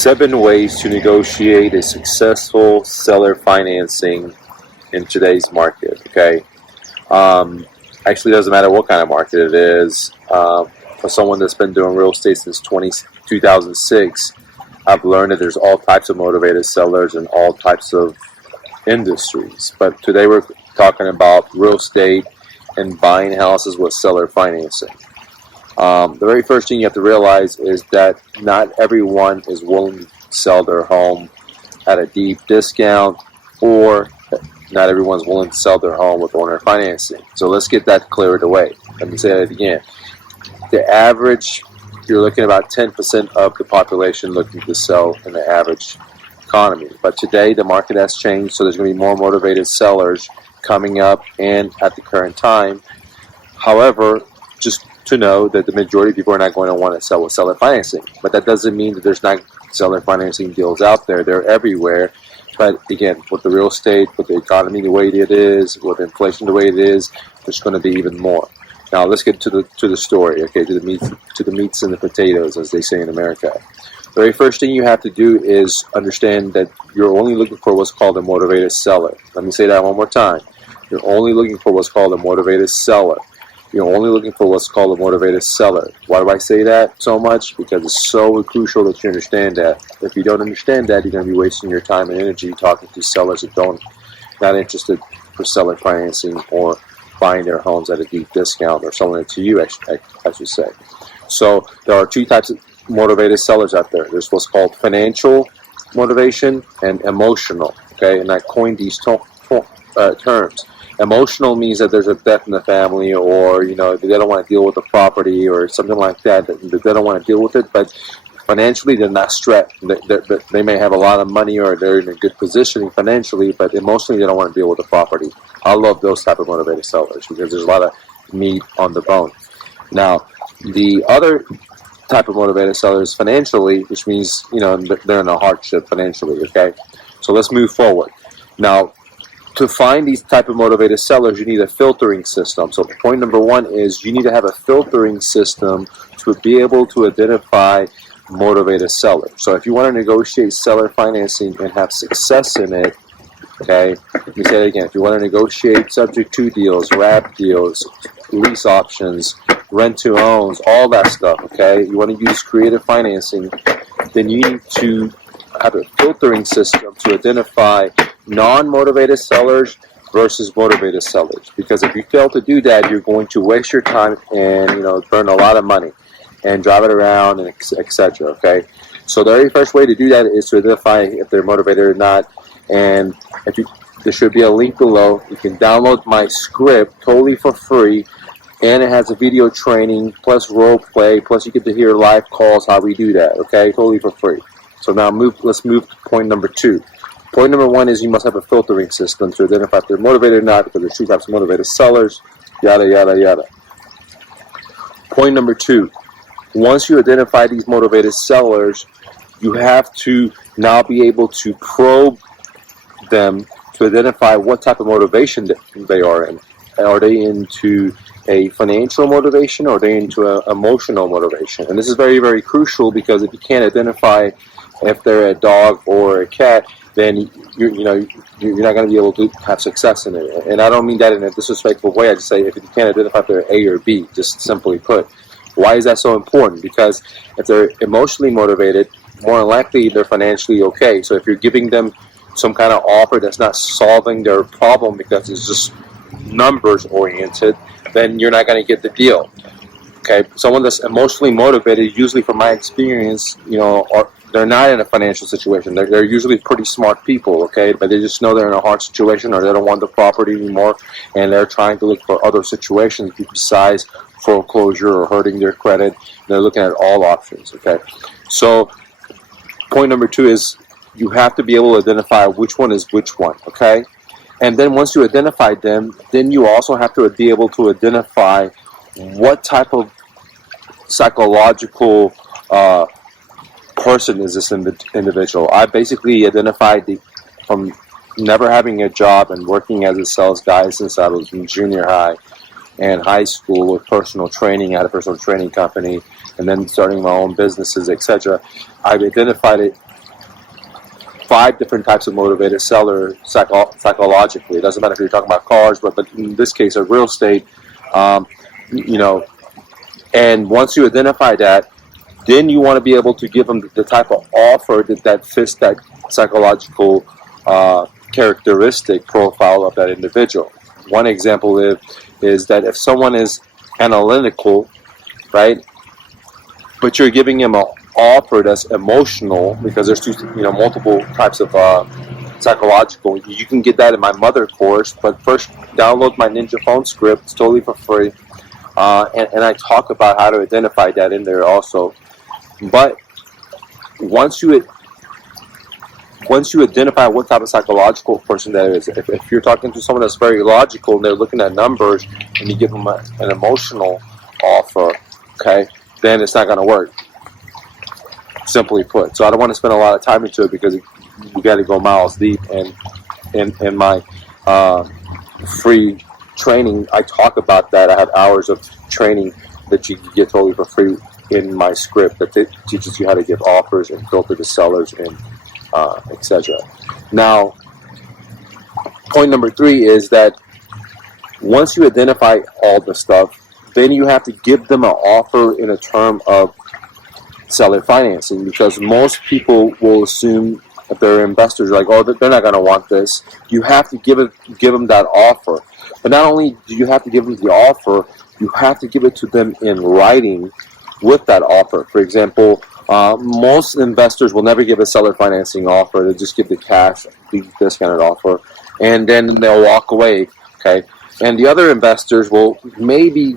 7 ways to negotiate a successful seller financing in today's market. Okay, actually, it doesn't matter what kind of market it is. For someone that's been doing real estate since 2006, I've learned that there's all types of motivated sellers in all types of industries. But today we're talking about real estate and buying houses with seller financing. The very first thing you have to realize is that not everyone is willing to sell their home at a deep discount, or not everyone's willing to sell their home with owner financing. So let's get that cleared away. Let me say that again. The average, you're looking at about 10% of the population looking to sell in the average economy. But today the market has changed, so there's going to be more motivated sellers coming up and at the current time. However, just to know that the majority of people are not going to want to sell with seller financing. But that doesn't mean that there's not seller financing deals out there. They're everywhere. But again, with the real estate, with the economy the way it is, with inflation the way it is, there's going to be even more. Now let's get to the story, okay, to the meats and the potatoes, as they say in America. The very first thing you have to do is understand that you're only looking for what's called a motivated seller. Let me say that one more time. You're only looking for what's called a motivated seller. You're only looking for what's called a motivated seller. Why do I say that so much? Because it's so crucial that you understand that. If you don't understand that, you're going to be wasting your time and energy talking to sellers that not interested for seller financing or buying their homes at a deep discount or selling it to you, I should say. So there are 2 types of motivated sellers out there. There's what's called financial motivation and emotional. Okay, and I coined these terms. Emotional means that there's a death in the family, or they don't want to deal with the property or something like that. That they don't want to deal with it. But financially, they're not stressed. They may have a lot of money, or they're in a good position financially, but emotionally, they don't want to deal with the property. I love those type of motivated sellers because there's a lot of meat on the bone. Now, the other type of motivated sellers financially, which means they're in a hardship financially. Okay, so let's move forward. Now, to find these type of motivated sellers, you need a filtering system. So point number 1 is you need to have a filtering system to be able to identify motivated sellers. So if you want to negotiate seller financing and have success in it, okay, let me say it again. If you want to negotiate subject to deals, wrap deals, lease options, rent to owns, all that stuff, okay, you want to use creative financing, then you need to have a filtering system to identify non-motivated sellers versus motivated sellers. Because if you fail to do that, you're going to waste your time and burn a lot of money and drive it around and etc. Okay, so the very first way to do that is to identify if they're motivated or not. And there should be a link below. You can download my script totally for free, and it has a video training plus role play, plus you get to hear live calls how we do that. Okay, totally for free. So now let's move to point number 2. Point number 1 is you must have a filtering system to identify if they're motivated or not, because there's 2 types of motivated sellers, yada, yada, yada. Point number 2, once you identify these motivated sellers, you have to now be able to probe them to identify what type of motivation they are in. Are they into a financial motivation, or are they into an emotional motivation? And this is very, very crucial, because if you can't identify if they're a dog or a cat, then you're not going to be able to have success in it. And I don't mean that in a disrespectful way. I just say if you can't identify if they're A or B, just simply put. Why is that so important? Because if they're emotionally motivated, more than likely they're financially okay. So if you're giving them some kind of offer that's not solving their problem because it's just numbers oriented, then you're not going to get the deal. Okay, someone that's emotionally motivated, usually from my experience, they're not in a financial situation. They're usually pretty smart people, okay, but they just know they're in a hard situation, or they don't want the property anymore, and they're trying to look for other situations besides foreclosure or hurting their credit. They're looking at all options, okay. So point number 2 is you have to be able to identify which one is which one, okay. And then once you identify them, then you also have to be able to identify what type of psychological person is this individual. I basically identified from never having a job and working as a sales guy since I was in junior high and high school with personal training at a personal training company, and then starting my own businesses, etc. I've identified 5 different types of motivated seller psychologically. It doesn't matter if you're talking about cars, but in this case, of real estate. Um, you know, and once you identify that, then you want to be able to give them the type of offer that fits that psychological characteristic profile of that individual. One example is that if someone is analytical, right, but you're giving them an offer that's emotional, because there's multiple types of psychological. You can get that in my mother course, but first download my Ninja phone script. It's totally for free, and I talk about how to identify that in there also. But once you identify what type of psychological person that is, if you're talking to someone that's very logical and they're looking at numbers, and you give them an emotional offer, okay, then it's not going to work, simply put. So I don't want to spend a lot of time into it, because you got to go miles deep. And in my free training, I talk about that. I have hours of training that you can get totally for free in my script that teaches you how to give offers and filter the sellers and etc. Now, point number 3 is that once you identify all the stuff, then you have to give them an offer in a term of seller financing, because most people will assume that their investors are like, oh, they're not going to want this. You have to give them that offer. But not only do you have to give them the offer, you have to give it to them in writing with that offer. For example, most investors will never give a seller financing offer. They just give the cash, the discounted offer, and then they'll walk away. Okay, and the other investors will maybe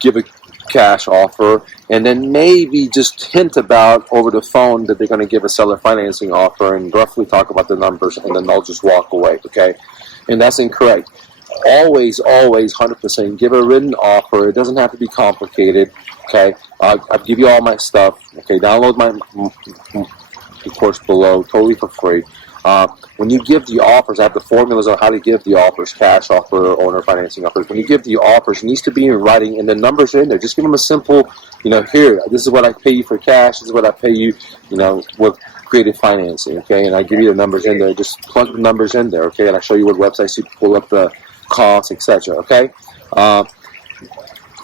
give a cash offer, and then maybe just hint about over the phone that they're going to give a seller financing offer and roughly talk about the numbers, and then they'll just walk away. Okay, and that's incorrect. Always 100% give a written offer. It doesn't have to be complicated. Okay, I'll give you all my stuff. Okay, download my course below, totally for free. When you give the offers, I have the formulas on how to give the offers: cash offer, owner financing offers. When you give the offers, it needs to be in writing, and the numbers are in there. Just give them a simple, here, this is what I pay you for cash, this is what I pay you, with creative financing. Okay, and I give you the numbers in there. Just plug the numbers in there. Okay, and I show you what websites you pull up the costs, etc. Okay,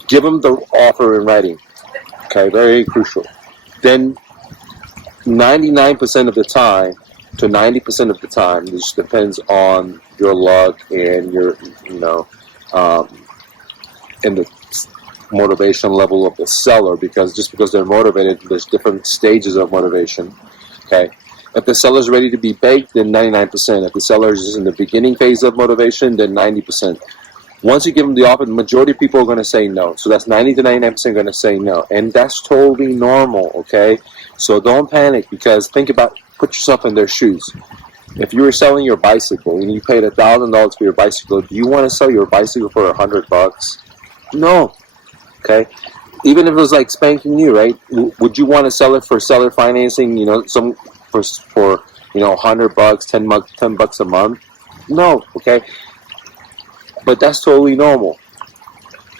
give them the offer in writing. Okay, very crucial. Then 99% of the time to 90% of the time, this depends on your luck and your, and the motivation level of the seller, because just because they're motivated, there's different stages of motivation. Okay, if the seller's ready to be baked, then 99%. If the seller is in the beginning phase of motivation, then 90%. Once you give them the offer, the majority of people are going to say no. So that's 90 to 99% going to say no. And that's totally normal, okay? So don't panic, because put yourself in their shoes. If you were selling your bicycle and you paid $1,000 for your bicycle, do you want to sell your bicycle for $100? No, okay? Even if it was like spanking new, right? Would you want to sell it for seller financing, for $100, $10 a month? No, okay? But that's totally normal.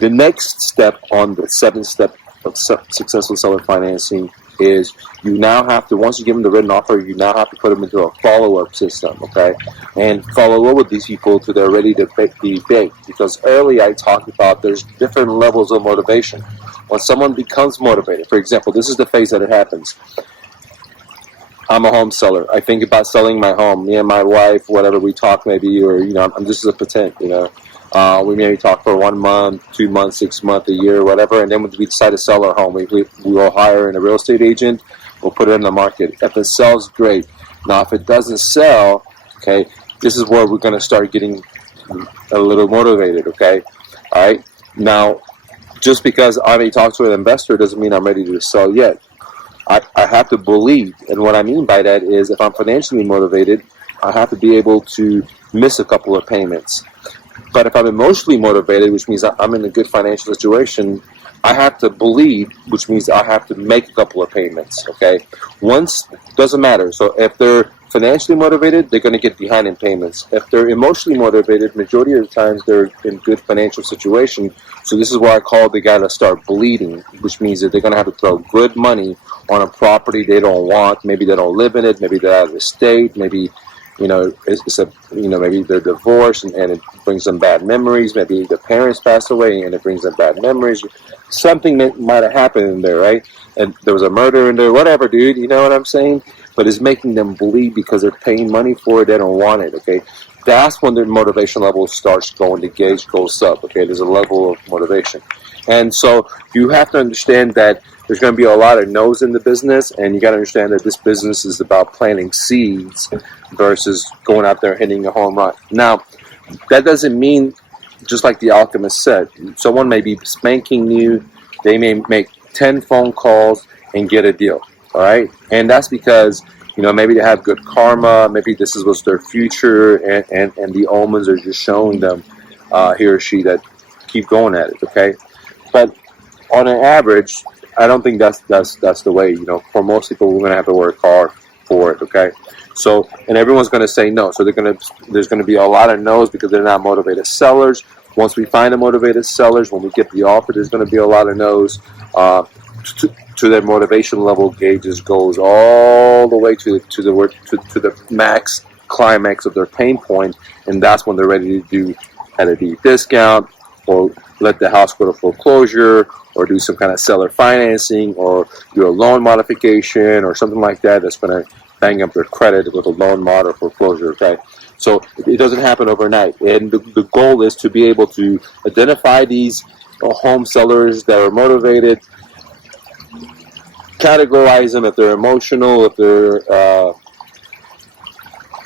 The next step on the 7th step of successful seller financing is you now have to, once you give them the written offer, you now have to put them into a follow-up system, okay? And follow up with these people till they're ready to be baked. Because earlier I talked about there's different levels of motivation. When someone becomes motivated, for example, this is the phase that it happens. I'm a home seller. I think about selling my home. Me and my wife, whatever, we talk maybe, or, I'm just a pretend, we maybe talk for 1 month, 2 months, 6 months, a year, whatever, and then when we decide to sell our home, we will hire a real estate agent. We'll put it in the market. If it sells, great. Now, if it doesn't sell, okay, this is where we're going to start getting a little motivated, okay? All right? Now, just because I may talk to an investor doesn't mean I'm ready to sell yet. I have to believe, and what I mean by that is if I'm financially motivated, I have to be able to miss a couple of payments. But if I'm emotionally motivated, which means I'm in a good financial situation, I have to believe, which means I have to make a couple of payments, okay? Once, doesn't matter. So if they're financially motivated, they're going to get behind in payments. If they're emotionally motivated, majority of the times they're in good financial situation. So this is why I call they got to start bleeding, which means that they're going to have to throw good money on a property they don't want. Maybe they don't live in it. Maybe they're out of the state. Maybe, maybe they're divorced and it brings them bad memories. Maybe the parents passed away and it brings them bad memories. Something might have happened in there, right? And there was a murder in there, whatever, dude. You know what I'm saying? But it's making them bleed because they're paying money for it. They don't want it, okay? That's when their motivation level starts going, the gauge goes up, okay? There's a level of motivation. And so you have to understand that there's going to be a lot of no's in the business, and you got to understand that this business is about planting seeds versus going out there hitting a home run. Now, that doesn't mean, just like the alchemist said, someone may be spanking new, they may make 10 phone calls and get a deal, all right? And that's because, maybe they have good karma, maybe this was their future, and the omens are just showing them, he or she, that keep going at it, okay? But on an average, I don't think that's the way. For most people, we're going to have to work hard for it, okay? So, and everyone's going to say no. So there's going to be a lot of no's because they're not motivated sellers. Once we find the motivated sellers, when we get the offer, there's going to be a lot of no's. To their motivation level gauges goes all the way to the max climax of their pain point, and that's when they're ready to do at a deep discount, or let the house go to foreclosure, or do some kind of seller financing, or do a loan modification, or something like that that's going to bang up their credit with a loan mod or foreclosure, okay? So it doesn't happen overnight, and the goal is to be able to identify these home sellers that are motivated, categorize them if they're emotional, if they're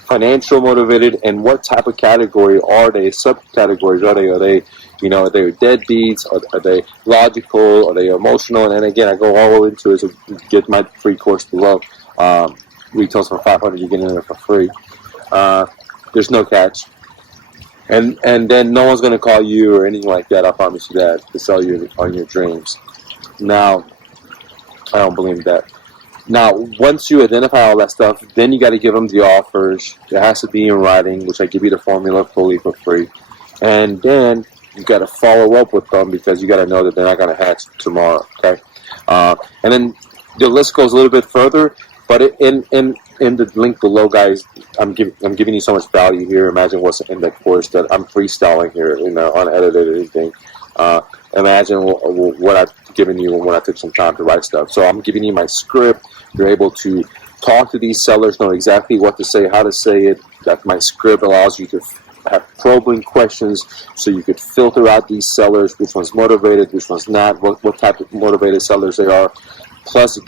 financial motivated, and what type of category are they, subcategories are they are they deadbeats, are they logical, are they emotional? And again, I go all into it, so get my free course below. Retails for $500, you get in there for free. There's no catch. And then no one's going to call you or anything like that, I promise you that, to sell you on your dreams. Now, I don't believe that. Now, once you identify all that stuff, then you got to give them the offers. It has to be in writing, which I give you the formula fully for free. And then you got to follow up with them because you got to know that they're not going to hatch tomorrow. Okay, and then the list goes a little bit further. But in the link below, guys, I'm giving you so much value here. Imagine what's in that course that I'm freestyling here, unedited or anything. Imagine what I've given you when I took some time to write stuff. So I'm giving you my script. You're able to talk to these sellers, know exactly what to say, how to say it. That my script allows you to have probing questions so you could filter out these sellers, which one's motivated, which one's not, what type of motivated sellers they are. Plus,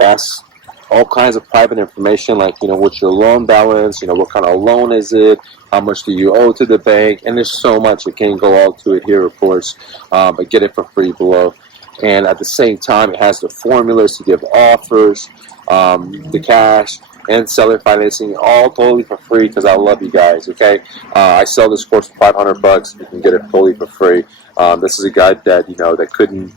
ask all kinds of private information, like, what's your loan balance, what kind of loan is it, how much do you owe to the bank, and there's so much. I can't go all to it here, of course, but get it for free below. And at the same time, it has the formulas to give offers, the cash, and seller financing, all totally for free because I love you guys, okay? I sell this course for $500. You can get it totally for free. This is a guy that, that couldn't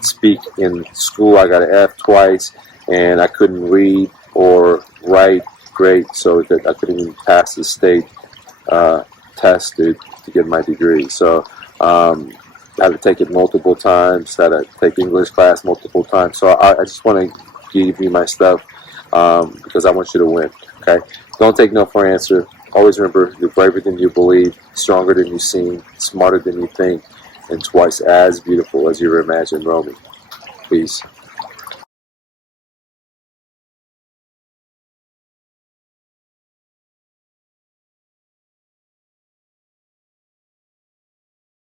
speak in school. I got an F twice, and I couldn't read or write great, so that I couldn't even pass the state test to get my degree. So I had to take it multiple times, had to take English class multiple times. So I just want to give you my stuff because I want you to win, okay? Don't take no for an answer. Always remember, you're braver than you believe, stronger than you seem, smarter than you think, and twice as beautiful as you ever imagined, Romy. Peace.